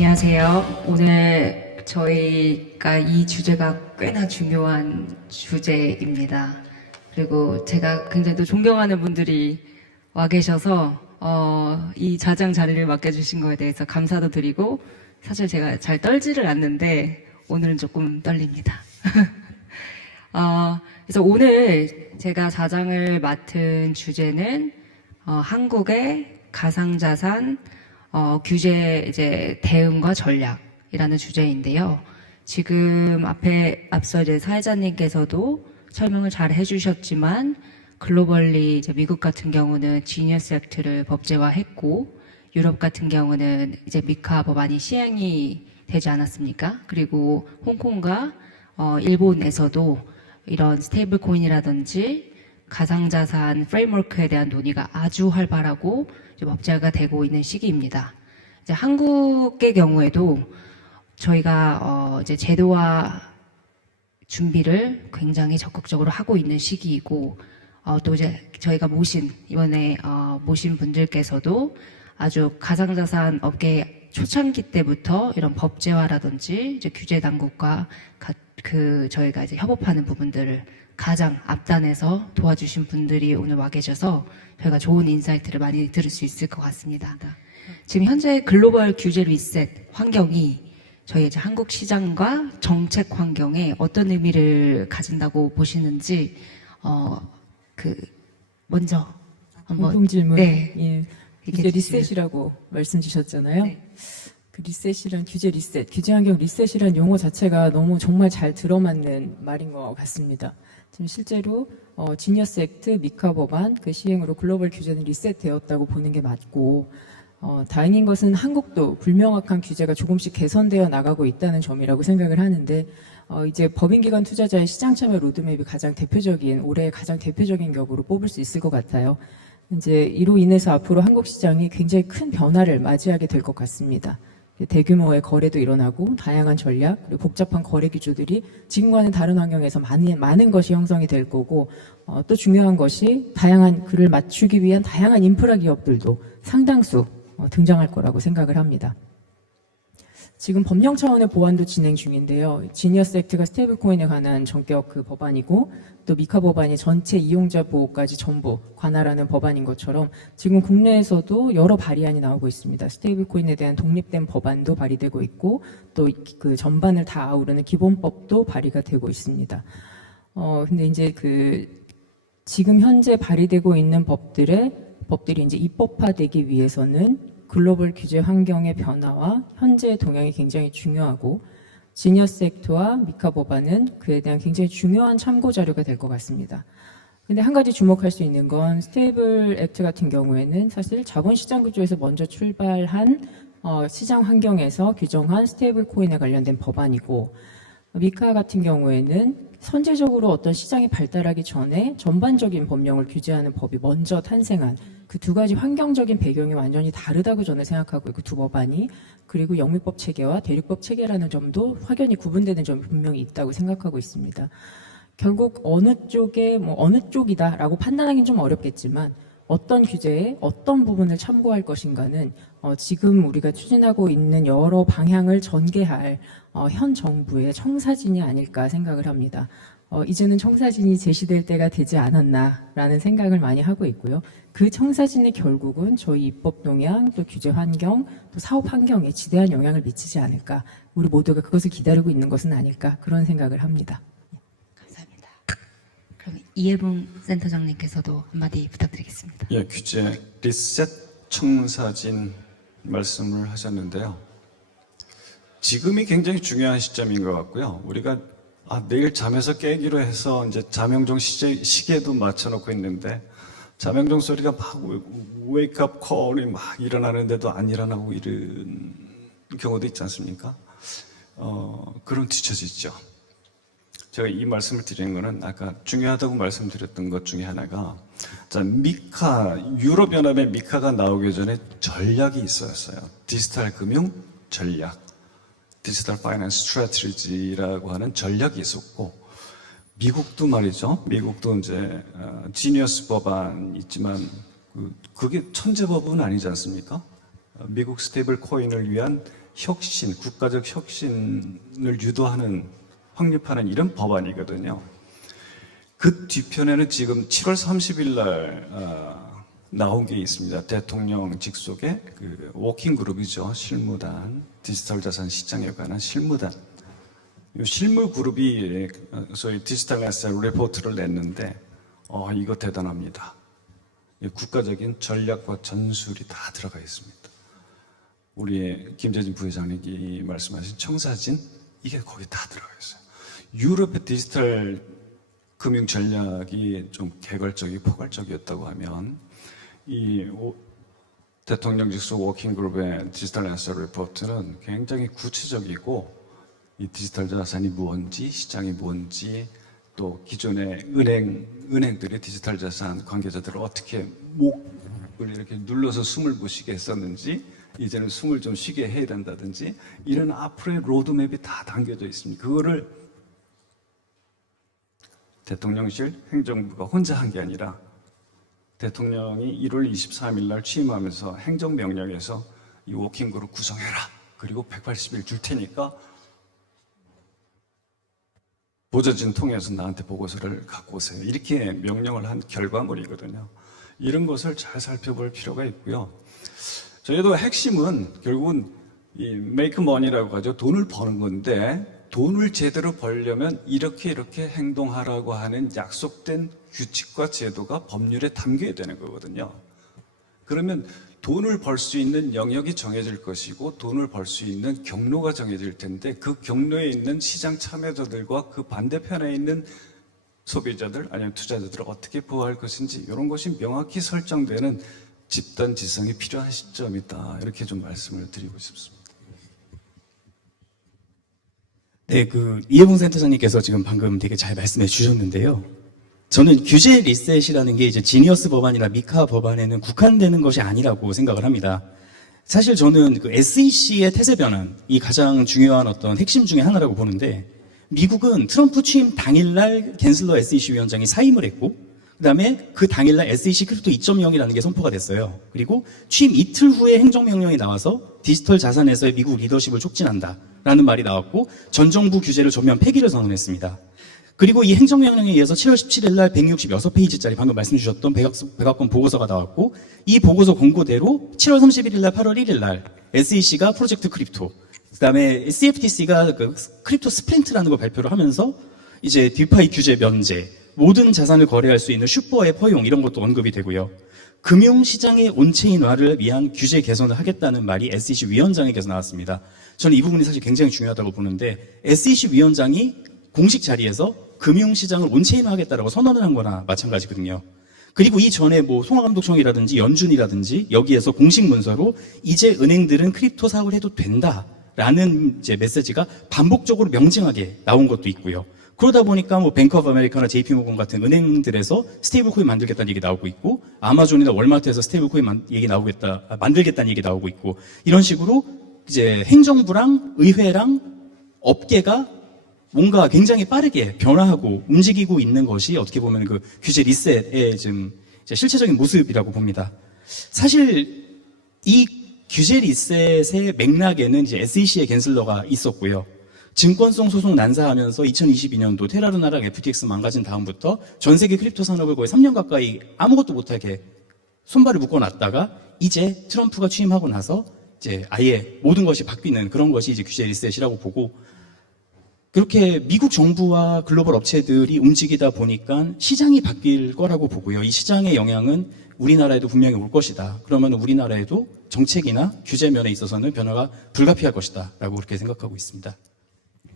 안녕하세요. 오늘 저희가 이 주제가 꽤나 중요한 주제입니다. 그리고 제가 굉장히 또 존경하는 분들이 와 계셔서 이 자장 자리를 맡겨주신 거에 대해서 감사도 드리고, 사실 제가 잘 떨지를 않는데 오늘은 조금 떨립니다. 그래서 오늘 제가 자장을 맡은 주제는 한국의 가상자산 규제 이제 대응과 전략이라는 주제인데요. 지금 앞서 이제 사회자님께서도 설명을 잘 해주셨지만, 글로벌리 이제 미국 같은 경우는 지니어스 액트를 법제화했고, 유럽 같은 경우는 이제 미카 법안이 시행이 되지 않았습니까? 그리고 홍콩과 일본에서도 이런 스테이블 코인이라든지 가상자산 프레임워크에 대한 논의가 아주 활발하고 이제 법제화가 되고 있는 시기입니다. 이제 한국의 경우에도 저희가 이제 제도화 준비를 굉장히 적극적으로 하고 있는 시기이고, 또 이제 저희가 이번에 모신 분들께서도 아주 가상자산 업계 초창기 때부터 이런 법제화라든지 이제 규제 당국과 저희가 이제 협업하는 부분들을 가장 앞단에서 도와주신 분들이 오늘 와 계셔서 저희가 좋은 인사이트를 많이 들을 수 있을 것 같습니다. 지금 현재 글로벌 규제 리셋 환경이 저희 이제 한국 시장과 정책 환경에 어떤 의미를 가진다고 보시는지, 먼저 한번. 공통 질문. 네. 예. 규제 리셋이라고 말씀 주셨잖아요. 네. 그 리셋이란 규제 리셋, 규제 환경 리셋이란 용어 자체가 너무 정말 잘 들어맞는 말인 것 같습니다. 지금 실제로 지니어스 액트, 미카 법안 그 시행으로 글로벌 규제는 리셋되었다고 보는 게 맞고, 다행인 것은 한국도 불명확한 규제가 조금씩 개선되어 나가고 있다는 점이라고 생각을 하는데, 이제 법인기관 투자자의 시장 참여 로드맵이 올해의 가장 대표적인 격으로 뽑을 수 있을 것 같아요. 이제 이로 인해서 앞으로 한국 시장이 굉장히 큰 변화를 맞이하게 될 것 같습니다. 대규모의 거래도 일어나고 다양한 전략 그리고 복잡한 거래 기조들이 지금과는 다른 환경에서 많은 것이 형성이 될 거고, 또 중요한 것이 그를 맞추기 위한 다양한 인프라 기업들도 상당수 등장할 거라고 생각을 합니다. 지금 법령 차원의 보완도 진행 중인데요. 지니어스 액트가 스테이블 코인에 관한 전격 그 법안이고, 또 미카 법안이 전체 이용자 보호까지 전부 관할하는 법안인 것처럼 지금 국내에서도 여러 발의안이 나오고 있습니다. 스테이블 코인에 대한 독립된 법안도 발의되고 있고, 또 그 전반을 다 아우르는 기본법도 발의가 되고 있습니다. 근데 이제 지금 현재 발의되고 있는 법들이 이제 입법화되기 위해서는 글로벌 규제 환경의 변화와 현재의 동향이 굉장히 중요하고, 지니어스 액트와 미카 법안은 그에 대한 굉장히 중요한 참고 자료가 될 것 같습니다. 근데 한 가지 주목할 수 있는 건 스테이블 액트 같은 경우에는 사실 자본시장 구조에서 먼저 출발한 시장 환경에서 규정한 스테이블 코인에 관련된 법안이고, 미카 같은 경우에는 선제적으로 어떤 시장이 발달하기 전에 전반적인 법령을 규제하는 법이 먼저 탄생한 그 두 가지 환경적인 배경이 완전히 다르다고 저는 생각하고 있고, 두 법안이, 그리고 영미법 체계와 대륙법 체계라는 점도 확연히 구분되는 점이 분명히 있다고 생각하고 있습니다. 결국 어느 쪽이다라고 판단하기는 좀 어렵겠지만, 어떤 규제에 어떤 부분을 참고할 것인가는 지금 우리가 추진하고 있는 여러 방향을 전개할 현 정부의 청사진이 아닐까 생각을 합니다. 이제는 청사진이 제시될 때가 되지 않았나라는 생각을 많이 하고 있고요. 그 청사진이 결국은 저희 입법 동향, 또 규제 환경, 또 사업 환경에 지대한 영향을 미치지 않을까, 우리 모두가 그것을 기다리고 있는 것은 아닐까, 그런 생각을 합니다. 감사합니다. 그럼 이해봉 센터장님께서도 한마디 부탁드리겠습니다. 예, 규제 리셋 청사진 말씀을 하셨는데요. 지금이 굉장히 중요한 시점인 것 같고요. 우리가 내일 잠에서 깨기로 해서 이제 자명종 시계도 맞춰놓고 있는데, 자명종 소리가 막 웨이크업 콜이 막 일어나는데도 안 일어나고 이런 경우도 있지 않습니까? 그럼 뒤처지죠. 제가 이 말씀을 드리는 거는 아까 중요하다고 말씀드렸던 것 중에 하나가, 유럽연합의 미카가 나오기 전에 전략이 있었어요. 디지털 금융 전략, 디지털 파이낸스 스트래티지라고 하는 전략이 있었고, 미국도 말이죠. 미국도 이제 지니어스 법안 있지만 그게 천재 법은 아니지 않습니까? 미국 스테이블 코인을 위한 혁신, 국가적 혁신을 유도하는, 확립하는 이런 법안이거든요. 그 뒤편에는 지금 7월 30일 날 나온 게 있습니다. 대통령 직속의 그 워킹 그룹이죠. 실무단, 디지털 자산 시장에 관한 실무단. 이 실무 그룹이 소위 디지털 에셋 리포트를 냈는데, 이거 대단합니다. 국가적인 전략과 전술이 다 들어가 있습니다. 우리 김재진 부회장님이 말씀하신 청사진, 이게 거기 다 들어가 있어요. 유럽의 디지털 금융 전략이 좀 개괄적이고 포괄적이었다고 하면, 이 대통령 직속 워킹그룹의 디지털 에셋 리포트는 굉장히 구체적이고, 이 디지털 자산이 뭔지, 시장이 뭔지, 또 기존의 은행들이 디지털 자산 관계자들을 어떻게 목을 이렇게 눌러서 숨을 못 쉬게 했었는지, 이제는 숨을 좀 쉬게 해야 된다든지, 이런 앞으로의 로드맵이 다 담겨져 있습니다. 그거를 대통령실 행정부가 혼자 한 게 아니라 대통령이 1월 23일 날 취임하면서 행정명령에서 이 워킹그룹 구성해라. 그리고 180일 줄 테니까 보좌진 통해서 나한테 보고서를 갖고 오세요. 이렇게 명령을 한 결과물이거든요. 이런 것을 잘 살펴볼 필요가 있고요. 저희도 핵심은 결국은 이 make money라고 하죠. 돈을 버는 건데, 돈을 제대로 벌려면 이렇게 행동하라고 하는 약속된 규칙과 제도가 법률에 담겨야 되는 거거든요. 그러면 돈을 벌 수 있는 영역이 정해질 것이고, 돈을 벌 수 있는 경로가 정해질 텐데, 그 경로에 있는 시장 참여자들과 그 반대편에 있는 소비자들 아니면 투자자들을 어떻게 보호할 것인지, 이런 것이 명확히 설정되는 집단 지성이 필요한 시점이다. 이렇게 좀 말씀을 드리고 싶습니다. 네, 이해봉 센터장님께서 지금 방금 되게 잘 말씀해 주셨는데요. 저는 규제 리셋이라는 게 이제 지니어스 법안이나 미카 법안에는 국한되는 것이 아니라고 생각을 합니다. 사실 저는 그 SEC의 태세 변환이 가장 중요한 어떤 핵심 중에 하나라고 보는데, 미국은 트럼프 취임 당일날 겐슬러 SEC 위원장이 사임을 했고, 그 다음에 그 당일날 SEC 크립토 2.0이라는 게 선포가 됐어요. 그리고 취임 이틀 후에 행정명령이 나와서 디지털 자산에서의 미국 리더십을 촉진한다라는 말이 나왔고, 전 정부 규제를 전면 폐기를 선언했습니다. 그리고 이 행정명령에 의해서 7월 17일 날 166페이지짜리 방금 말씀 주셨던 백악관 보고서가 나왔고, 이 보고서 공고대로 7월 31일 날 8월 1일 날 SEC가 프로젝트 크립토, 그 다음에 CFTC가 그 크립토 스프린트라는 걸 발표를 하면서 이제 디파이 규제 면제, 모든 자산을 거래할 수 있는 슈퍼앱 허용, 이런 것도 언급이 되고요. 금융시장의 온체인화를 위한 규제 개선을 하겠다는 말이 SEC 위원장에게서 나왔습니다. 저는 이 부분이 사실 굉장히 중요하다고 보는데, SEC 위원장이 공식 자리에서 금융시장을 온체인화하겠다라고 선언을 한 거나 마찬가지거든요. 그리고 이전에 송화감독청이라든지 연준이라든지 여기에서 공식 문서로 이제 은행들은 크립토 사업을 해도 된다라는 이제 메시지가 반복적으로 명징하게 나온 것도 있고요. 그러다 보니까 뱅크 오브 아메리카나 JP모건 같은 은행들에서 스테이블 코인 만들겠다는 얘기 나오고 있고, 아마존이나 월마트에서 스테이블 코인 만들겠다는 얘기 나오고 있고, 이런 식으로 이제 행정부랑 의회랑 업계가 뭔가 굉장히 빠르게 변화하고 움직이고 있는 것이 어떻게 보면 그 규제 리셋의 좀 실체적인 모습이라고 봅니다. 사실 이 규제 리셋의 맥락에는 이제 SEC의 겐슬러가 있었고요. 증권성 소송 난사하면서 2022년도 테라루나랑 FTX 망가진 다음부터 전 세계 크립토 산업을 거의 3년 가까이 아무것도 못하게 손발을 묶어놨다가, 이제 트럼프가 취임하고 나서 이제 아예 모든 것이 바뀌는 그런 것이 이제 규제 리셋이라고 보고, 그렇게 미국 정부와 글로벌 업체들이 움직이다 보니까 시장이 바뀔 거라고 보고요. 이 시장의 영향은 우리나라에도 분명히 올 것이다. 그러면 우리나라에도 정책이나 규제 면에 있어서는 변화가 불가피할 것이다 라고 그렇게 생각하고 있습니다.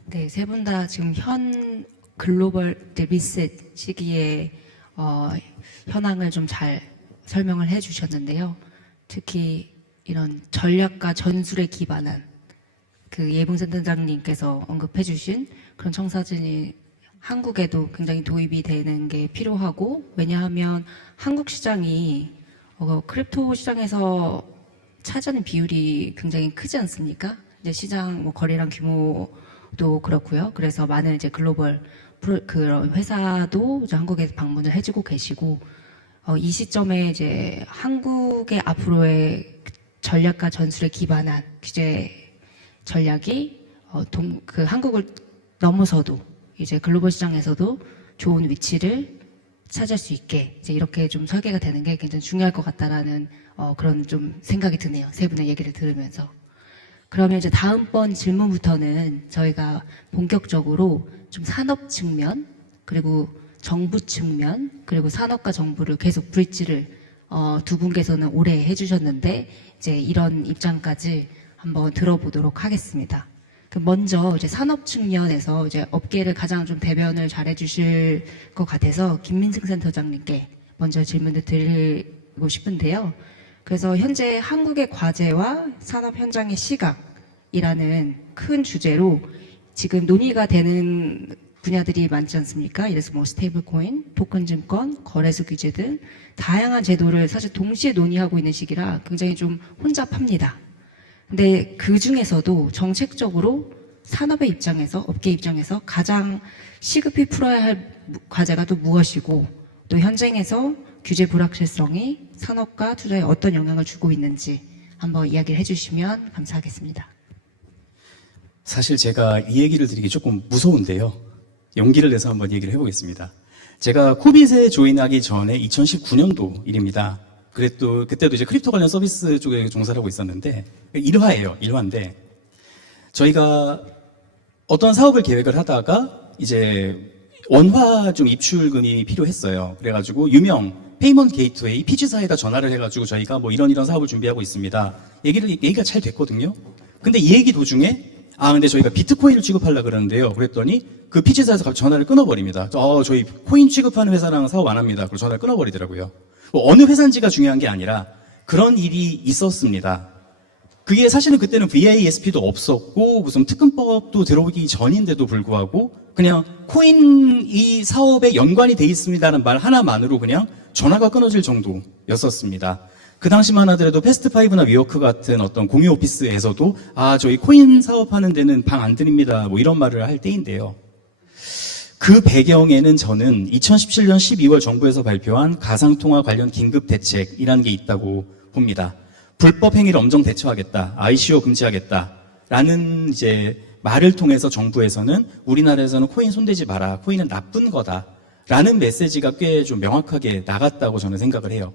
네, 세 분 다 지금 현 글로벌 리셋 시기에 현황을 좀 잘 설명을 해 주셨는데요. 특히 이런 전략과 전술에 기반한 그 예봉 센터장님께서 언급해 주신 그런 청사진이 한국에도 굉장히 도입이 되는 게 필요하고, 왜냐하면 한국 시장이 크립토 시장에서 차지하는 비율이 굉장히 크지 않습니까? 이제 시장 거래량 규모도 그렇고요. 그래서 많은 이제 글로벌 그런 회사도 이제 한국에 방문을 해주고 계시고, 이 시점에 이제 한국의 앞으로의 전략과 전술에 기반한 규제 전략이 그 한국을 넘어서도 이제 글로벌 시장에서도 좋은 위치를 찾을 수 있게 이제 이렇게 좀 설계가 되는 게 굉장히 중요할 것 같다라는 그런 좀 생각이 드네요. 세 분의 얘기를 들으면서. 그러면 이제 다음번 질문부터는 저희가 본격적으로 좀 산업 측면, 그리고 정부 측면, 그리고 산업과 정부를 계속 브릿지를 두 분께서는 오래 해주셨는데 이제 이런 입장까지 한번 들어보도록 하겠습니다. 먼저 이제 산업 측면에서 이제 업계를 가장 좀 대변을 잘 해주실 것 같아서 김민승 센터장님께 먼저 질문을 드리고 싶은데요. 그래서 현재 한국의 과제와 산업 현장의 시각이라는 큰 주제로 지금 논의가 되는 분야들이 많지 않습니까? 이래서 뭐 스테이블 코인, 토큰 증권, 거래소 규제 등 다양한 제도를 사실 동시에 논의하고 있는 시기라 굉장히 좀 혼잡합니다. 근데 그 중에서도 정책적으로 산업의 입장에서, 업계 입장에서 가장 시급히 풀어야 할 과제가 또 무엇이고, 또 현장에서 규제 불확실성이 산업과 투자에 어떤 영향을 주고 있는지 한번 이야기를 해주시면 감사하겠습니다. 사실 제가 이 얘기를 드리기 조금 무서운데요. 용기를 내서 한번 얘기를 해보겠습니다. 제가 코빗에 조인하기 전에 2019년도 일입니다. 그때도 이제 크립토 관련 서비스 쪽에 종사를 하고 있었는데, 일화인데, 저희가 어떤 사업을 계획을 하다가 이제 원화 좀 입출금이 필요했어요. 그래가지고 유명 페이먼트 게이트웨이 피지사에다 전화를 해가지고 저희가 뭐 이런 얘기를 준비하고 있습니다. 얘기가 잘 됐거든요. 근데 이 얘기 도중에 근데 저희가 비트코인을 취급하려고 그러는데요. 그랬더니 그 피지사에서 갑자기 전화를 끊어버립니다. 저희 코인 취급하는 회사랑 사업 안 합니다. 그리고 전화를 끊어버리더라고요. 어느 회사인지가 중요한 게 아니라 그런 일이 있었습니다. 그게 사실은 그때는 VISP도 없었고 무슨 특근법도 들어오기 전인데도 불구하고 그냥 코인 이 사업에 연관이 돼 있습니다라는 말 하나만으로 그냥 전화가 끊어질 정도였었습니다. 그 당시만 하더라도 패스트5나 위워크 같은 어떤 공유 오피스에서도 저희 코인 사업하는 데는 방 안 드립니다. 뭐 이런 말을 할 때인데요. 그 배경에는 저는 2017년 12월 정부에서 발표한 가상통화 관련 긴급 대책이라는 게 있다고 봅니다. 불법 행위를 엄정 대처하겠다, ICO 금지하겠다라는 이제 말을 통해서 정부에서는 우리나라에서는 코인 손대지 마라, 코인은 나쁜 거다라는 메시지가 꽤 좀 명확하게 나갔다고 저는 생각을 해요.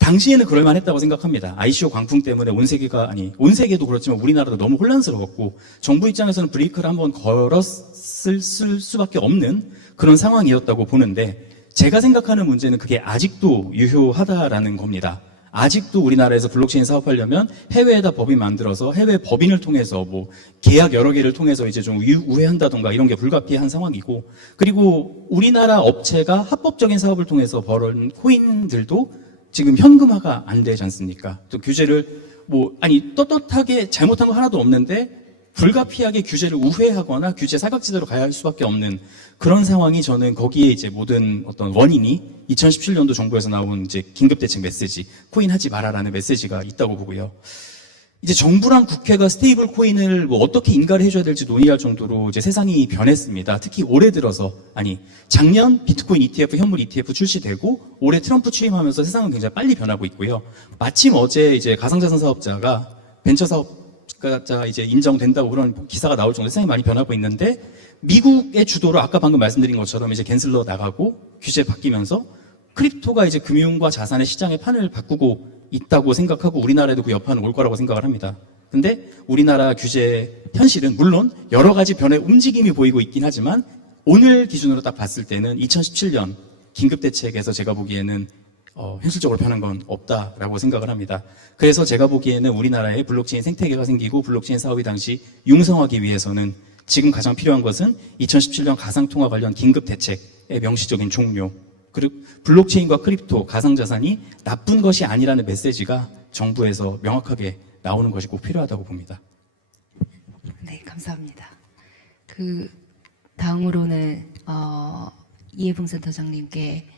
당시에는 그럴만했다고 생각합니다. ICO 광풍 때문에 온 세계도 그렇지만 우리나라도 너무 혼란스러웠고 정부 입장에서는 브레이크를 한번 걸었을 수밖에 없는 그런 상황이었다고 보는데 제가 생각하는 문제는 그게 아직도 유효하다라는 겁니다. 아직도 우리나라에서 블록체인 사업하려면 해외에다 법인 만들어서 해외 법인을 통해서 뭐 계약 여러 개를 통해서 이제 좀 우회한다던가 이런 게 불가피한 상황이고 그리고 우리나라 업체가 합법적인 사업을 통해서 벌은 코인들도 지금 현금화가 안 되지 않습니까? 또 규제를 떳떳하게 잘못한 거 하나도 없는데 불가피하게 규제를 우회하거나 규제 사각지대로 가야 할 수밖에 없는 그런 상황이 저는 거기에 이제 모든 어떤 원인이 2017년도 정부에서 나온 이제 긴급대책 메시지, 코인 하지 마라라는 메시지가 있다고 보고요. 이제 정부랑 국회가 스테이블 코인을 어떻게 인가를 해줘야 될지 논의할 정도로 이제 세상이 변했습니다. 특히 올해 들어서, 작년 비트코인 ETF, 현물 ETF 출시되고 올해 트럼프 취임하면서 세상은 굉장히 빨리 변하고 있고요. 마침 어제 이제 가상자산 사업자가 벤처 사업자 이제 인정된다고 그런 기사가 나올 정도로 세상이 많이 변하고 있는데 미국의 주도로 아까 방금 말씀드린 것처럼 이제 갠슬러 나가고 규제 바뀌면서 크립토가 이제 금융과 자산의 시장의 판을 바꾸고 있다고 생각하고 우리나라에도 그 여파는 올 거라고 생각을 합니다. 근데 우리나라 규제 현실은 물론 여러 가지 변의 움직임이 보이고 있긴 하지만 오늘 기준으로 딱 봤을 때는 2017년 긴급대책에서 제가 보기에는 현실적으로 변한 건 없다라고 생각을 합니다. 그래서 제가 보기에는 우리나라에 블록체인 생태계가 생기고 블록체인 사업이 당시 융성하기 위해서는 지금 가장 필요한 것은 2017년 가상통화 관련 긴급대책의 명시적인 종료 그리고 블록체인과 크립토, 가상자산이 나쁜 것이 아니라는 메시지가 정부에서 명확하게 나오는 것이 꼭 필요하다고 봅니다. 네, 감사합니다. 다음으로는 이해붕 센터장님께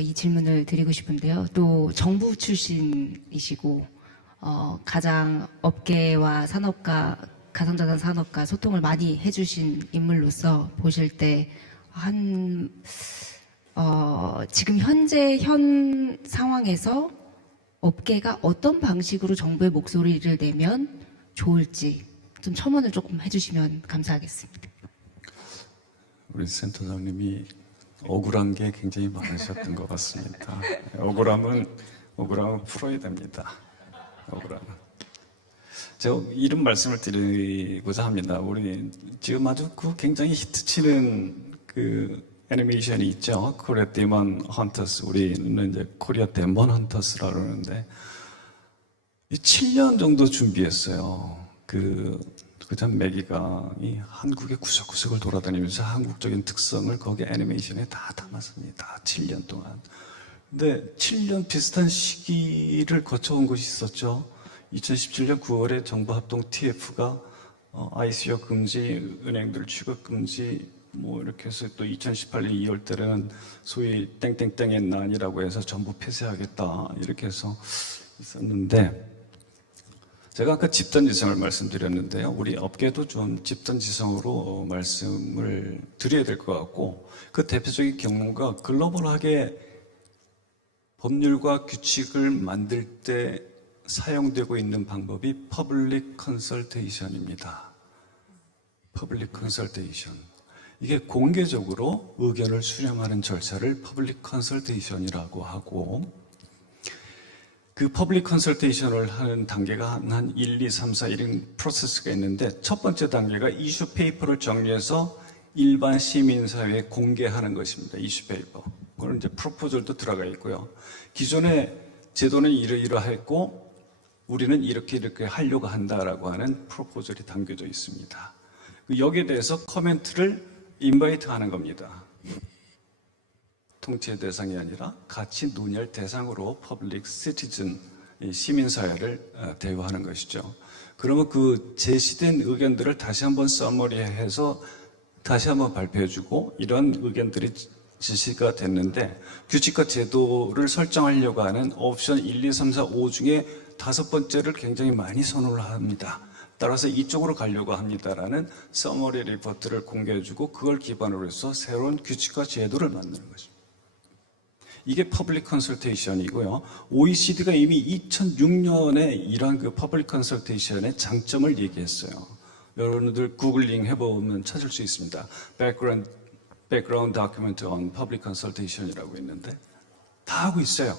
이 질문을 드리고 싶은데요. 또 정부 출신이시고 가장 업계와 산업가, 가상자산 산업과 소통을 많이 해주신 인물로서 보실 때 지금 현 상황에서 업계가 어떤 방식으로 정부의 목소리를 내면 좋을지 좀 첨언을 조금 해주시면 감사하겠습니다. 우리 센터장님이 억울한 게 굉장히 많으셨던 것 같습니다. 억울함은 풀어야 됩니다. 억울함은. 제가 이런 말씀을 드리고자 합니다. 우리 지금 아주 그 굉장히 히트치는 그 애니메이션이 있죠. 코리아 데몬 헌터스. 우리는 이제 코리아 데몬 헌터스라고 그러는데 7년 정도 준비했어요. 참 매기가 이 한국의 구석구석을 돌아다니면서 한국적인 특성을 거기 애니메이션에 다 담았습니다. 7년 동안. 근데 7년 비슷한 시기를 거쳐온 것이 있었죠. 2017년 9월에 정부합동 TF가 ICO 금지, 은행들 취급 금지, 뭐 이렇게 해서 또 2018년 2월 때는 소위 땡땡땡의 난이라고 해서 전부 폐쇄하겠다 이렇게 해서 있었는데 제가 아까 집단지성을 말씀드렸는데요. 우리 업계도 좀 집단지성으로 말씀을 드려야 될 것 같고 그 대표적인 경우가 글로벌하게 법률과 규칙을 만들 때 사용되고 있는 방법이 퍼블릭 컨설테이션입니다. 퍼블릭 컨설테이션. 이게 공개적으로 의견을 수렴하는 절차를 퍼블릭 컨설테이션이라고 하고 그 퍼블릭 컨설테이션을 하는 단계가 한 1, 2, 3, 4 이런 프로세스가 있는데 첫 번째 단계가 이슈 페이퍼를 정리해서 일반 시민사회에 공개하는 것입니다. 이슈 페이퍼. 그건 이제 프로포절도 들어가 있고요. 기존의 제도는 이러이러했고 우리는 이렇게 하려고 한다라고 하는 프로포절이 담겨져 있습니다. 여기에 대해서 코멘트를 인바이트 하는 겁니다. 통치의 대상이 아니라 같이 논의할 대상으로 퍼블릭 시티즌, 시민사회를 대우하는 것이죠. 그러면 그 제시된 의견들을 다시 한번 서머리해서 다시 한번 발표해주고 이런 의견들이 지시가 됐는데 규칙과 제도를 설정하려고 하는 옵션 1, 2, 3, 4, 5 중에 5번째를 굉장히 많이 선호를 합니다. 따라서 이쪽으로 가려고 합니다라는 서머리 리포트를 공개해주고 그걸 기반으로 해서 새로운 규칙과 제도를 만드는 것입니다. 이게 퍼블릭 컨설테이션이고요. OECD가 이미 2006년에 이러한 그 퍼블릭 컨설테이션의 장점을 얘기했어요. 여러분들 구글링 해보면 찾을 수 있습니다. Background Document on Public Consultation이라고 있는데 다 하고 있어요.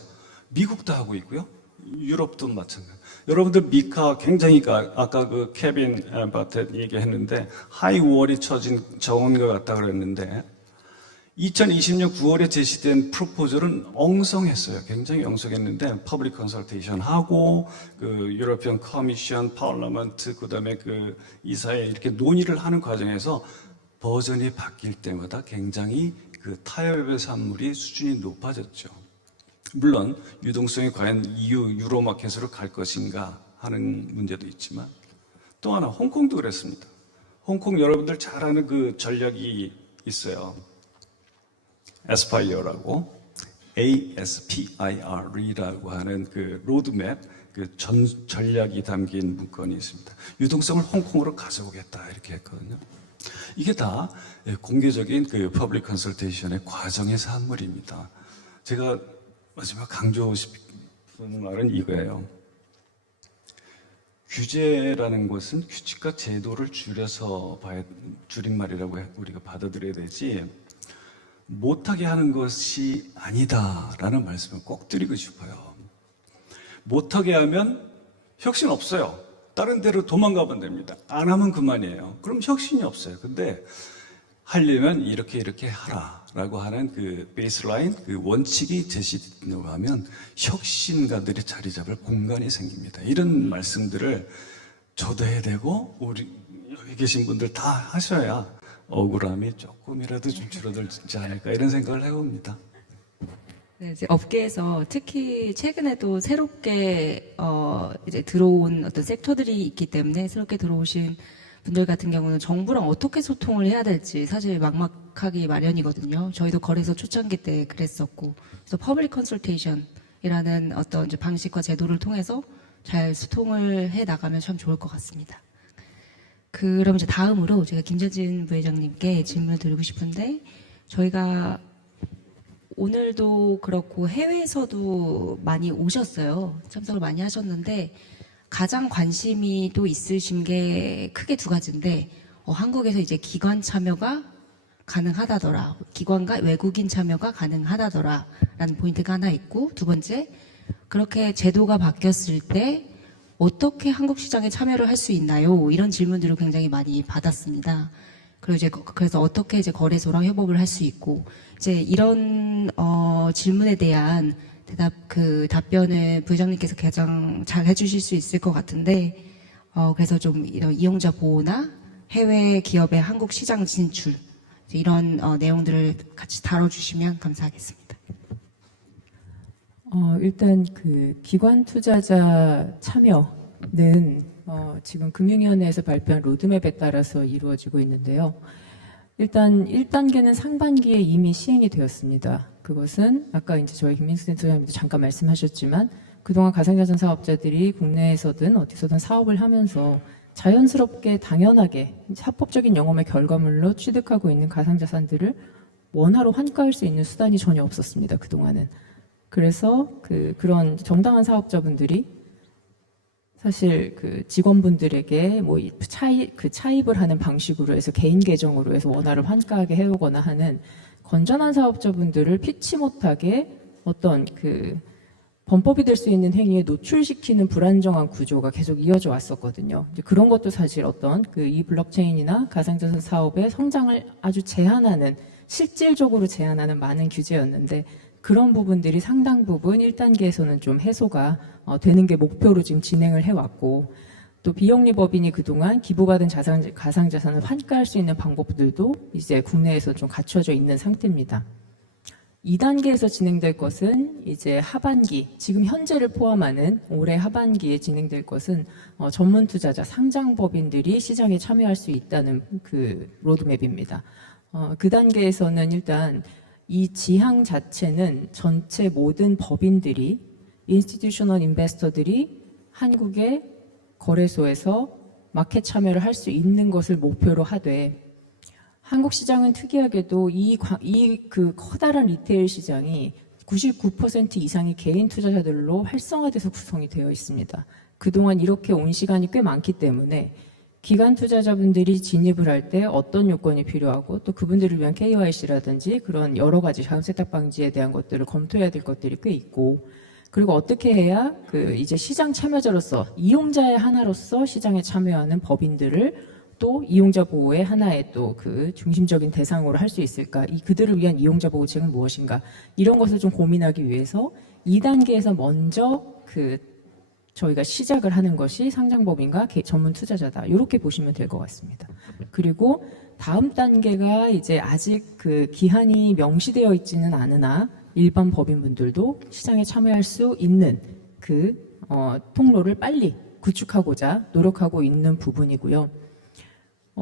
미국도 하고 있고요. 유럽도 마찬가지. 여러분들 미카 굉장히 아까 그 케빈 바텟 얘기했는데 하이월이 처진 정원과 같다 그랬는데 2020년 9월에 제시된 프로포절은 엉성했어요. 굉장히 엉성했는데 퍼블릭 컨설테이션 하고 그 유러피언 커미션, 파르라멘트 그다음에 그 이사회 이렇게 논의를 하는 과정에서 버전이 바뀔 때마다 굉장히 그 타협의 산물이 수준이 높아졌죠. 물론 유동성이 과연 EU 유로마켓으로 갈 것인가 하는 문제도 있지만 또 하나 홍콩도 그랬습니다. 홍콩 여러분들 잘 아는 그 전략이 있어요. 에스파이어라고 ASPIR이라고 하는 그 로드맵 그 전략이 담긴 문건이 있습니다. 유동성을 홍콩으로 가져오겠다 이렇게 했거든요. 이게 다 공개적인 그 퍼블릭 컨설테이션의 과정의 산물입니다. 제가 마지막 강조하고 싶은 말은 이거예요. 규제라는 것은 규칙과 제도를 줄임말이라고 우리가 받아들여야 되지 못하게 하는 것이 아니다라는 말씀을 꼭 드리고 싶어요. 못하게 하면 혁신 없어요. 다른 데로 도망가면 됩니다. 안 하면 그만이에요. 그럼 혁신이 없어요. 근데 하려면 이렇게 하라라고 하는 그 베이스라인, 그 원칙이 제시된다고 하면 혁신가들이 자리 잡을 공간이 생깁니다. 이런 말씀들을 저도 해야 되고 우리 여기 계신 분들 다 하셔야 억울함이 조금이라도 좀 줄어들지 않을까 이런 생각을 해봅니다. 네, 이제 업계에서 특히 최근에도 새롭게 이제 들어온 어떤 섹터들이 있기 때문에 새롭게 들어오신 분들 같은 경우는 정부랑 어떻게 소통을 해야 될지 사실 막막하기 마련이거든요. 저희도 거래소 초창기 때 그랬었고, 그래서 퍼블릭 컨설테이션이라는 어떤 이제 방식과 제도를 통해서 잘 소통을 해 나가면 참 좋을 것 같습니다. 그럼 이제 다음으로 제가 김재진 부회장님께 질문을 드리고 싶은데, 저희가 오늘도 그렇고 해외에서도 많이 오셨어요. 참석을 많이 하셨는데 가장 관심이 또 있으신 게 크게 두 가지인데, 한국에서 이제 기관 참여가 가능하다더라. 기관과 외국인 참여가 가능하다더라. 라는 포인트가 하나 있고, 두 번째, 그렇게 제도가 바뀌었을 때 어떻게 한국 시장에 참여를 할 수 있나요? 이런 질문들을 굉장히 많이 받았습니다. 그리고 이제 그래서 어떻게 이제 거래소랑 협업을 할 수 있고, 이제 이런 질문에 대한 답변을 부회장님께서 가장 잘 해주실 수 있을 것 같은데, 그래서 좀 이런 이용자 보호나 해외 기업의 한국 시장 진출, 이런 내용들을 같이 다뤄주시면 감사하겠습니다. 일단 그 기관 투자자 참여는 지금 금융위원회에서 발표한 로드맵에 따라서 이루어지고 있는데요. 일단 1단계는 상반기에 이미 시행이 되었습니다. 그것은 아까 이제 저희 김민수 센터장님도 잠깐 말씀하셨지만 그동안 가상자산 사업자들이 국내에서든 어디서든 사업을 하면서 자연스럽게 당연하게 합법적인 영업의 결과물로 취득하고 있는 가상자산들을 원화로 환가할 수 있는 수단이 전혀 없었습니다. 그동안은. 그래서 그런 정당한 사업자분들이 사실 그 직원분들에게 뭐 차입을 하는 방식으로 해서 개인 계정으로 해서 원화를 환가하게 해오거나 하는 건전한 사업자분들을 피치 못하게 어떤 그 범법이 될 수 있는 행위에 노출시키는 불안정한 구조가 계속 이어져 왔었거든요. 이제 그런 것도 사실 어떤 이 블록체인이나 가상자산 사업의 성장을 아주 제한하는, 실질적으로 제한하는 많은 규제였는데 그런 부분들이 상당 부분 1단계에서는 좀 해소가 되는 게 목표로 지금 진행을 해왔고, 또 비영리 법인이 그동안 기부받은 가상자산을 환가할 수 있는 방법들도 이제 국내에서 좀 갖춰져 있는 상태입니다. 2단계에서 진행될 것은 이제 하반기, 지금 현재를 포함하는 올해 하반기에 진행될 것은 전문 투자자, 상장법인들이 시장에 참여할 수 있다는 그 로드맵입니다. 그 단계에서는 일단 이 지향 자체는 전체 모든 법인들이, 인스티튜셔널 인베스터들이 한국의 거래소에서 마켓 참여를 할 수 있는 것을 목표로 하되, 한국 시장은 특이하게도 그 커다란 리테일 시장이 99% 이상이 개인 투자자들로 활성화돼서 구성이 되어 있습니다. 그동안 이렇게 온 시간이 꽤 많기 때문에 기관 투자자분들이 진입을 할 때 어떤 요건이 필요하고 또 그분들을 위한 KYC라든지 그런 여러 가지 자금 세탁 방지에 대한 것들을 검토해야 될 것들이 꽤 있고, 그리고 어떻게 해야 이제 시장 참여자로서, 이용자의 하나로서 시장에 참여하는 법인들을 또 이용자 보호의 하나의 또 그 중심적인 대상으로 할 수 있을까, 그들을 위한 이용자 보호책은 무엇인가, 이런 것을 좀 고민하기 위해서 2단계에서 먼저 저희가 시작을 하는 것이 상장법인과 전문 투자자다, 이렇게 보시면 될 것 같습니다. 그리고 다음 단계가 이제 아직 그 기한이 명시되어 있지는 않으나 일반 법인분들도 시장에 참여할 수 있는 통로를 빨리 구축하고자 노력하고 있는 부분이고요.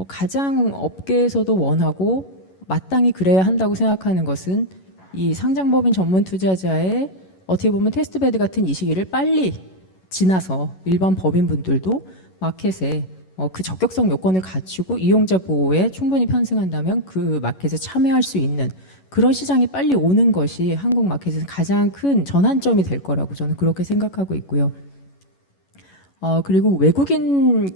가장 업계에서도 원하고 마땅히 그래야 한다고 생각하는 것은 이 상장법인 전문 투자자의 어떻게 보면 테스트베드 같은 이 시기를 빨리 지나서 일반 법인분들도 마켓에 그 적격성 요건을 갖추고 이용자 보호에 충분히 편승한다면 그 마켓에 참여할 수 있는 그런 시장이 빨리 오는 것이 한국 마켓에서 가장 큰 전환점이 될 거라고 저는 그렇게 생각하고 있고요. 그리고 외국인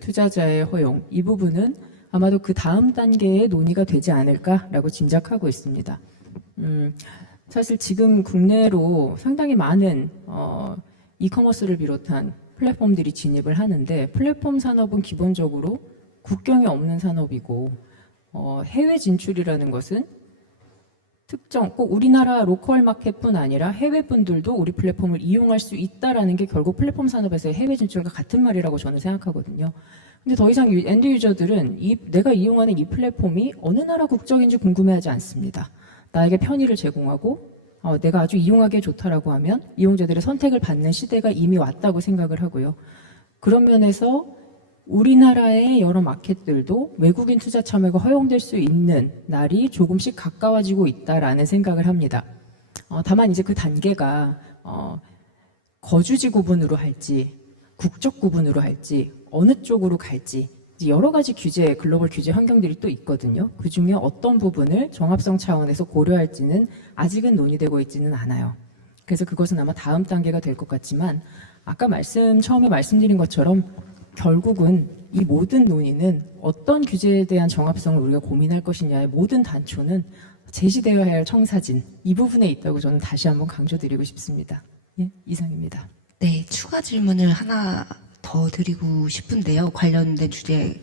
투자자의 허용, 이 부분은 아마도 그 다음 단계에 논의가 되지 않을까라고 짐작하고 있습니다. 사실 지금 국내로 상당히 많은 이커머스를 비롯한 플랫폼들이 진입을 하는데, 플랫폼 산업은 기본적으로 국경이 없는 산업이고, 해외 진출이라는 것은 특정 꼭 우리나라 로컬 마켓뿐 아니라 해외 분들도 우리 플랫폼을 이용할 수 있다라는 게 결국 플랫폼 산업에서의 해외 진출과 같은 말이라고 저는 생각하거든요. 근데 더 이상 엔드 유저들은 내가 이용하는 이 플랫폼이 어느 나라 국적인지 궁금해하지 않습니다. 나에게 편의를 제공하고 내가 아주 이용하기에 좋다라고 하면 이용자들의 선택을 받는 시대가 이미 왔다고 생각을 하고요. 그런 면에서 우리나라의 여러 마켓들도 외국인 투자 참여가 허용될 수 있는 날이 조금씩 가까워지고 있다라는 생각을 합니다. 다만 이제 그 단계가 거주지 구분으로 할지 국적 구분으로 할지 어느 쪽으로 갈지 여러 가지 규제, 글로벌 규제 환경들이 또 있거든요. 그중에 어떤 부분을 종합성 차원에서 고려할지는 아직은 논의되고 있지는 않아요. 그래서 그것은 아마 다음 단계가 될 것 같지만, 아까 처음에 말씀드린 것처럼 결국은 이 모든 논의는 어떤 규제에 대한 정합성을 우리가 고민할 것이냐의 모든 단초는 제시되어야 할 청사진 이 부분에 있다고 저는 다시 한번 강조드리고 싶습니다. 예, 이상입니다. 네, 추가 질문을 하나 더 드리고 싶은데요. 관련된 주제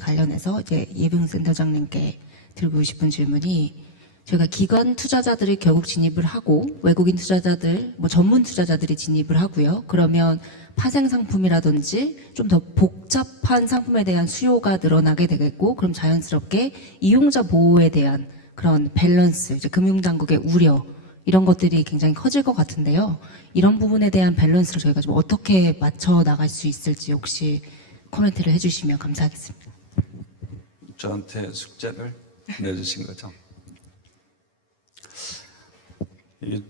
관련해서 이제 이병 센터장님께 드리고 싶은 질문이, 저희가 기관 투자자들이 결국 진입을 하고 외국인 투자자들, 전문 투자자들이 진입을 하고요. 그러면 파생 상품이라든지 좀 더 복잡한 상품에 대한 수요가 늘어나게 되겠고, 그럼 자연스럽게 이용자 보호에 대한 그런 밸런스, 이제 금융당국의 우려, 이런 것들이 굉장히 커질 것 같은데요. 이런 부분에 대한 밸런스를 저희가 좀 어떻게 맞춰 나갈 수 있을지 혹시 코멘트를 해주시면 감사하겠습니다. 저한테 숙제를 내주신 거죠. 이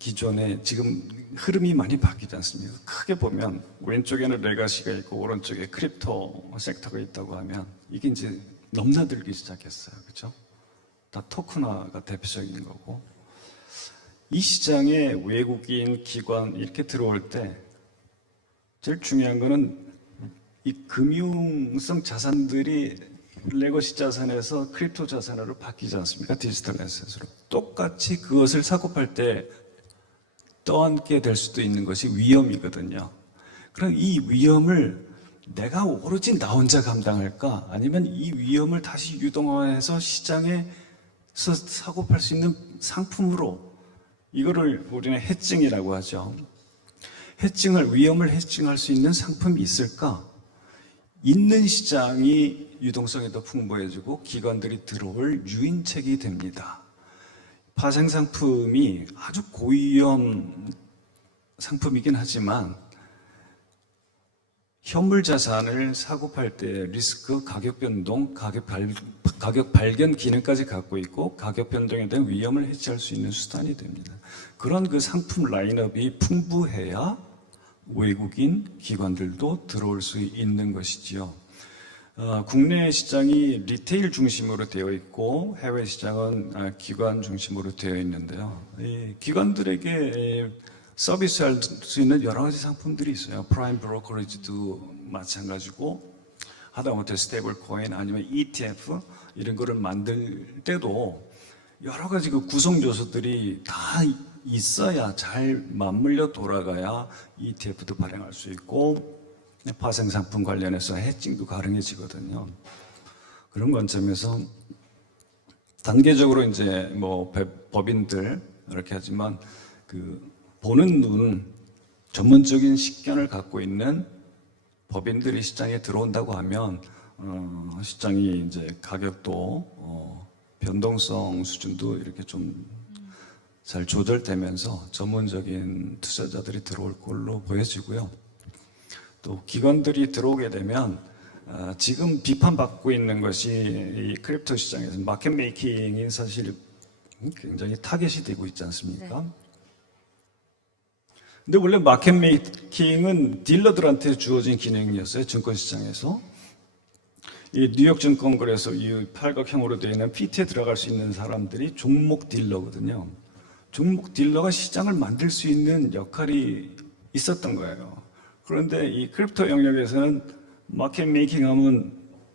기존에 지금 흐름이 많이 바뀌지 않습니까? 크게 보면 왼쪽에는 레가시가 있고 오른쪽에 크립토 섹터가 있다고 하면 이게 이제 넘나들기 시작했어요. 그렇죠? 다 토큰화가 대표적인 거고, 이 시장에 외국인 기관 이렇게 들어올 때 제일 중요한 거는 이 금융성 자산들이 레거시 자산에서 크립토 자산으로 바뀌지 않습니까? 디지털 에셋으로. 똑같이 그것을 사고 팔 때 떠안게 될 수도 있는 것이 위험이거든요. 그럼 이 위험을 내가 오로지 나 혼자 감당할까? 아니면 이 위험을 다시 유동화해서 시장에서 사고 팔 수 있는 상품으로, 이거를 우리는 해칭이라고 하죠. 위험을 해칭할 수 있는 상품이 있을까? 있는 시장이 유동성이 더 풍부해지고 기관들이 들어올 유인책이 됩니다. 파생 상품이 아주 고위험 상품이긴 하지만 현물 자산을 사고 팔 때 리스크, 가격 변동, 가격 발견 기능까지 갖고 있고 가격 변동에 대한 위험을 해치할 수 있는 수단이 됩니다. 그런 그 상품 라인업이 풍부해야 외국인 기관들도 들어올 수 있는 것이지요. 국내 시장이 리테일 중심으로 되어 있고 해외 시장은 기관 중심으로 되어 있는데요. 이 기관들에게 서비스할 수 있는 여러 가지 상품들이 있어요. 프라임 브로커리지도 마찬가지고, 하다못해 스테이블 코인 아니면 ETF 이런 거를 만들 때도 여러 가지 그 구성 요소들이 다 있어야 잘 맞물려 돌아가야 ETF도 발행할 수 있고 파생 상품 관련해서 해칭도 가능해지거든요. 그런 관점에서 단계적으로 이제 법인들 이렇게 하지만 그 보는 눈, 전문적인 식견을 갖고 있는 법인들이 시장에 들어온다고 하면 시장이 이제 가격도 변동성 수준도 이렇게 좀 잘 조절되면서 전문적인 투자자들이 들어올 걸로 보여지고요. 또 기관들이 들어오게 되면 지금 비판받고 있는 것이 이 크립토 시장에서 마켓 메이킹이 사실 굉장히 타겟이 되고 있지 않습니까? 네. 근데 원래 마켓 메이킹은 딜러들한테 주어진 기능이었어요. 증권시장에서. 이 뉴욕 증권거래소 이 팔각형으로 되어 있는 PT에 들어갈 수 있는 사람들이 종목 딜러거든요. 종목 딜러가 시장을 만들 수 있는 역할이 있었던 거예요. 그런데 이 크립토 영역에서는 마켓 메이킹 하면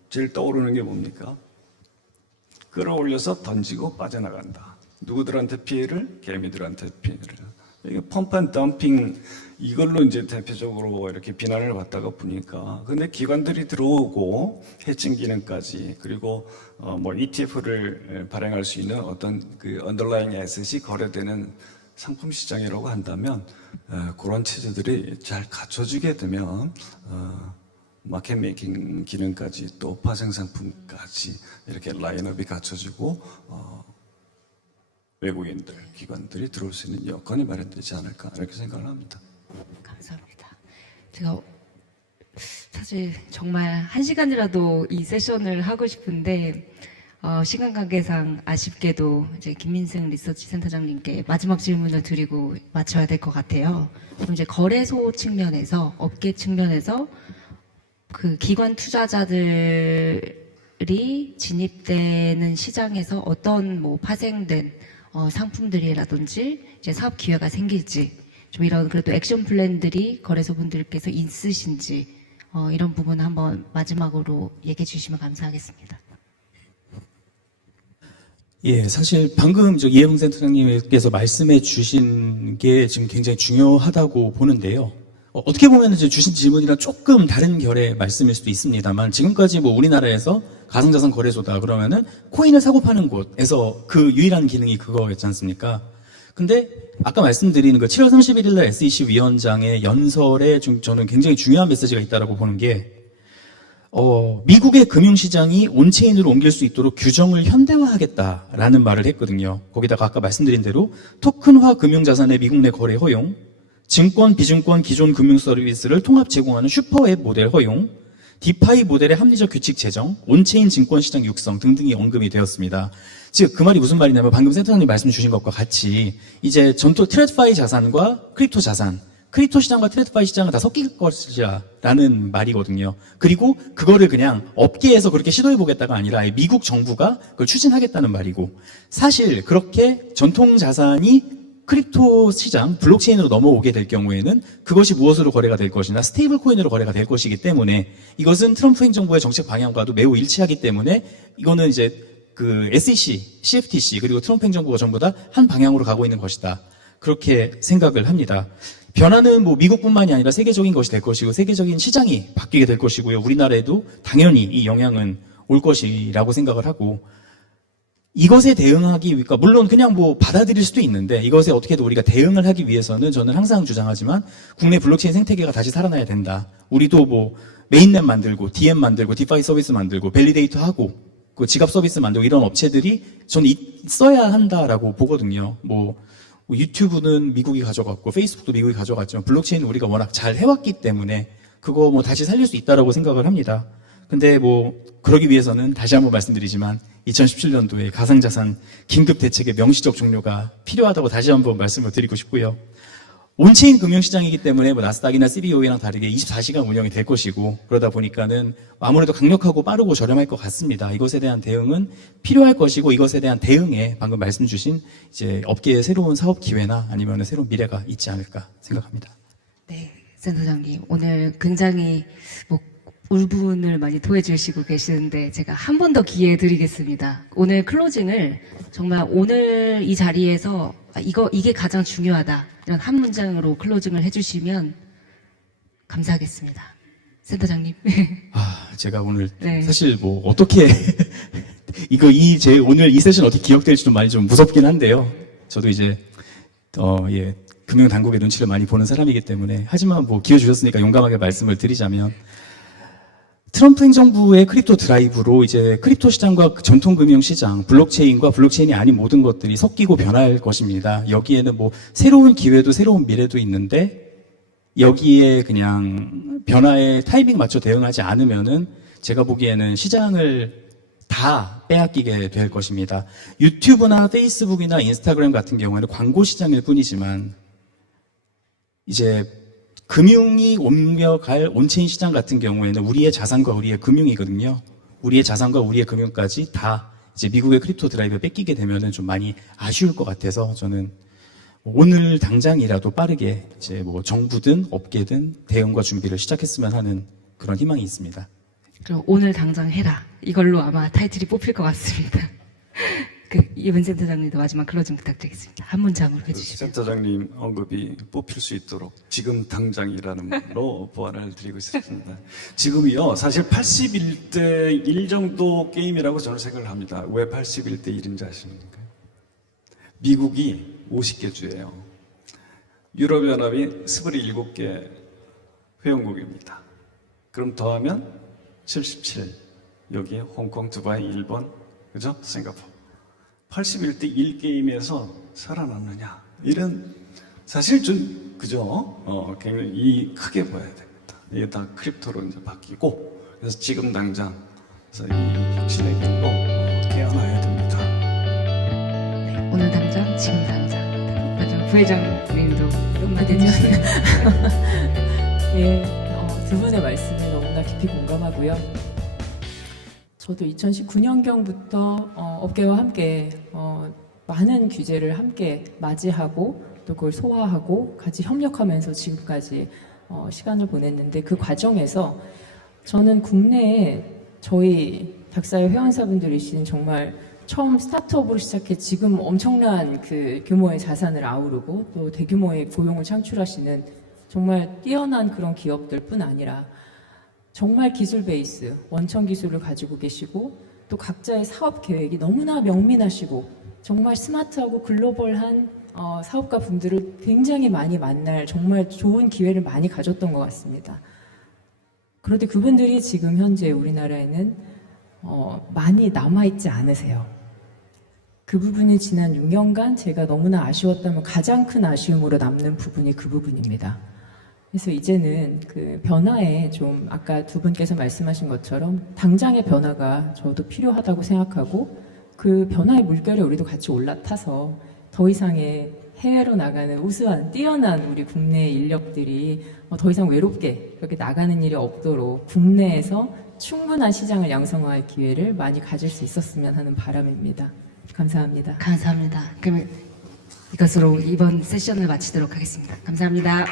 제일 떠오르는 게 뭡니까? 끌어올려서 던지고 빠져나간다. 누구들한테 피해를? 개미들한테 피해를. 이게 펌프 덤핑, 이걸로 이제 대표적으로 이렇게 비난을 받다가 보니까, 근데 기관들이 들어오고 해칭 기능까지, 그리고 ETF를 발행할 수 있는 어떤 그 언더라잉 에셋이 거래되는 상품 시장이라고 한다면 그런 체제들이 잘 갖춰지게 되면 마켓 메이킹 기능까지 또 파생 상품까지 이렇게 라인업이 갖춰지고 외국인들, 기관들이 들어올 수 있는 여건이 마련되지 않을까 이렇게 생각을 합니다. 감사합니다. 제가 사실 정말 1시간이라도 이 세션을 하고 싶은데 시간 관계상 아쉽게도 이제 김민승 리서치 센터장님께 마지막 질문을 드리고 마쳐야 될 것 같아요. 그럼 이제 거래소 측면에서, 업계 측면에서 그 기관 투자자들이 진입되는 시장에서 어떤 파생된 상품들이라든지 이제 사업 기회가 생길지, 좀 이런 그래도 액션 플랜들이 거래소분들께서 있으신지 이런 부분 한번 마지막으로 얘기해 주시면 감사하겠습니다. 예, 사실 방금 이해봉 센터장님께서 말씀해 주신 게 지금 굉장히 중요하다고 보는데요. 어떻게 보면 이제 주신 질문이랑 조금 다른 결의 말씀일 수도 있습니다만, 지금까지 뭐 우리나라에서 가상자산 거래소다 그러면은 코인을 사고 파는 곳에서 그 유일한 기능이 그거였지 않습니까? 근데 아까 말씀드리는 그 7월 31일 날 SEC 위원장의 연설에 좀 저는 굉장히 중요한 메시지가 있다라고 보는 게, 미국의 금융시장이 온체인으로 옮길 수 있도록 규정을 현대화하겠다라는 말을 했거든요. 거기다가 아까 말씀드린 대로 토큰화 금융자산의 미국 내 거래 허용, 증권, 비증권, 기존 금융 서비스를 통합 제공하는 슈퍼앱 모델 허용, 디파이 모델의 합리적 규칙 제정, 온체인 증권시장 육성 등등이 언급이 되었습니다. 즉, 그 말이 무슨 말이냐면 방금 센터장님 말씀 주신 것과 같이 이제 전토 트레드파이 자산과 크립토 자산, 크립토 시장과 트레드파이 시장은 다 섞일 것이라는 말이거든요. 그리고 그거를 그냥 업계에서 그렇게 시도해보겠다가 아니라 미국 정부가 그걸 추진하겠다는 말이고, 사실 그렇게 전통 자산이 크립토 시장, 블록체인으로 넘어오게 될 경우에는 그것이 무엇으로 거래가 될 것이나 스테이블 코인으로 거래가 될 것이기 때문에 이것은 트럼프 행정부의 정책 방향과도 매우 일치하기 때문에 이거는 이제 그 SEC, CFTC 그리고 트럼프 행정부가 전부 다 한 방향으로 가고 있는 것이다. 그렇게 생각을 합니다. 변화는 뭐 미국뿐만이 아니라 세계적인 것이 될 것이고 세계적인 시장이 바뀌게 될 것이고요. 우리나라에도 당연히 이 영향은 올 것이라고 생각을 하고, 이것에 대응하기 위해, 물론 그냥 뭐 받아들일 수도 있는데 이것에 어떻게든 우리가 대응을 하기 위해서는 저는 항상 주장하지만 국내 블록체인 생태계가 다시 살아나야 된다. 우리도 뭐 메인넷 만들고 DM 만들고 디파이 서비스 만들고 밸리데이터 하고 그 지갑 서비스 만들고 이런 업체들이 저는 있어야 한다라고 보거든요. 뭐 유튜브는 미국이 가져갔고 페이스북도 미국이 가져갔지만 블록체인은 우리가 워낙 잘 해왔기 때문에 그거 뭐 다시 살릴 수 있다라고 생각을 합니다. 근데 뭐 그러기 위해서는 다시 한번 말씀드리지만 2017년도에 가상자산 긴급 대책의 명시적 종료가 필요하다고 다시 한번 말씀을 드리고 싶고요. 온체인 금융시장이기 때문에 뭐 나스닥이나 CBOE랑 다르게 24시간 운영이 될 것이고, 그러다 보니까는 아무래도 강력하고 빠르고 저렴할 것 같습니다. 이것에 대한 대응은 필요할 것이고, 이것에 대한 대응에 방금 말씀 주신 이제 업계의 새로운 사업 기회나 아니면 새로운 미래가 있지 않을까 생각합니다. 네, 센터장님 오늘 굉장히 뭐 울분을 많이 토해주시고 계시는데 제가 한 번 더 기회 드리겠습니다. 오늘 클로징을 정말 오늘 이 자리에서 이게 가장 중요하다 이런 한 문장으로 클로징을 해주시면 감사하겠습니다. 센터장님. 제가 오늘 네. 사실 뭐 어떻게 제 오늘 이 세션 어떻게 기억될지 좀 많이 좀 무섭긴 한데요. 저도 이제 금융 당국의 눈치를 많이 보는 사람이기 때문에, 하지만 뭐 기회 주셨으니까 용감하게 말씀을 드리자면, 트럼프 행정부의 크립토 드라이브로 이제 크립토 시장과 전통 금융 시장, 블록체인과 블록체인이 아닌 모든 것들이 섞이고 변할 것입니다. 여기에는 뭐 새로운 기회도 새로운 미래도 있는데, 여기에 그냥 변화에 타이밍 맞춰 대응하지 않으면은 제가 보기에는 시장을 다 빼앗기게 될 것입니다. 유튜브나 페이스북이나 인스타그램 같은 경우에는 광고 시장일 뿐이지만, 이제 금융이 옮겨갈 온체인 시장 같은 경우에는 우리의 자산과 우리의 금융이거든요. 우리의 자산과 우리의 금융까지 다 이제 미국의 크립토 드라이브에 뺏기게 되면은 좀 많이 아쉬울 것 같아서, 저는 오늘 당장이라도 빠르게 이제 뭐 정부든 업계든 대응과 준비를 시작했으면 하는 그런 희망이 있습니다. 그럼 오늘 당장 해라. 이걸로 아마 타이틀이 뽑힐 것 같습니다. 이분 센터장님도 마지막 클로징 부탁드리겠습니다. 한 문장으로 해주시면. 센터장님 언급이 뽑힐 수 있도록 지금 당장이라는 말로 보완을 드리고 있습니다. 지금이요, 사실 81대 1 정도 게임이라고 저는 생각을 합니다. 왜 81대 1인지 아십니까? 미국이 50개 주예요. 유럽연합이 27개 회원국입니다. 그럼 더하면 77. 여기에 홍콩, 두바이, 일본, 그죠? 싱가포르. 81대 1 게임에서 살아남느냐, 이런 사실 좀 그죠? 굉장히 크게 봐야 됩니다. 이게 다 크립토로 이제 바뀌고, 그래서 지금 당장 그래서 이 혁신의 길로 깨어나야 됩니다. 네, 오늘 당장, 지금 당장. 맞아, 부회장님도 한마디 해주세요. 예, 두 분의 말씀에 너무나 깊이 공감하고요. 저도 2019년경부터 업계와 함께 많은 규제를 함께 맞이하고 또 그걸 소화하고 같이 협력하면서 지금까지 시간을 보냈는데 그 과정에서 저는 국내에 저희 닥사의 회원사분들이신 정말 처음 스타트업으로 시작해 지금 엄청난 그 규모의 자산을 아우르고 또 대규모의 고용을 창출하시는 정말 뛰어난 그런 기업들뿐 아니라 정말 기술 베이스, 원천 기술을 가지고 계시고 또 각자의 사업 계획이 너무나 명민하시고 정말 스마트하고 글로벌한 사업가 분들을 굉장히 많이 만날 정말 좋은 기회를 많이 가졌던 것 같습니다. 그런데 그분들이 지금 현재 우리나라에는 많이 남아있지 않으세요. 그 부분이 지난 6년간 제가 너무나 아쉬웠다면 가장 큰 아쉬움으로 남는 부분이 그 부분입니다. 그래서 이제는 그 변화에 좀 아까 두 분께서 말씀하신 것처럼 당장의 변화가 저도 필요하다고 생각하고 그 변화의 물결에 우리도 같이 올라타서 더 이상의 해외로 나가는 우수한 뛰어난 우리 국내 인력들이 더 이상 외롭게 그렇게 나가는 일이 없도록 국내에서 충분한 시장을 양성할 기회를 많이 가질 수 있었으면 하는 바람입니다. 감사합니다. 감사합니다. 그러면 이것으로 이번 세션을 마치도록 하겠습니다. 감사합니다.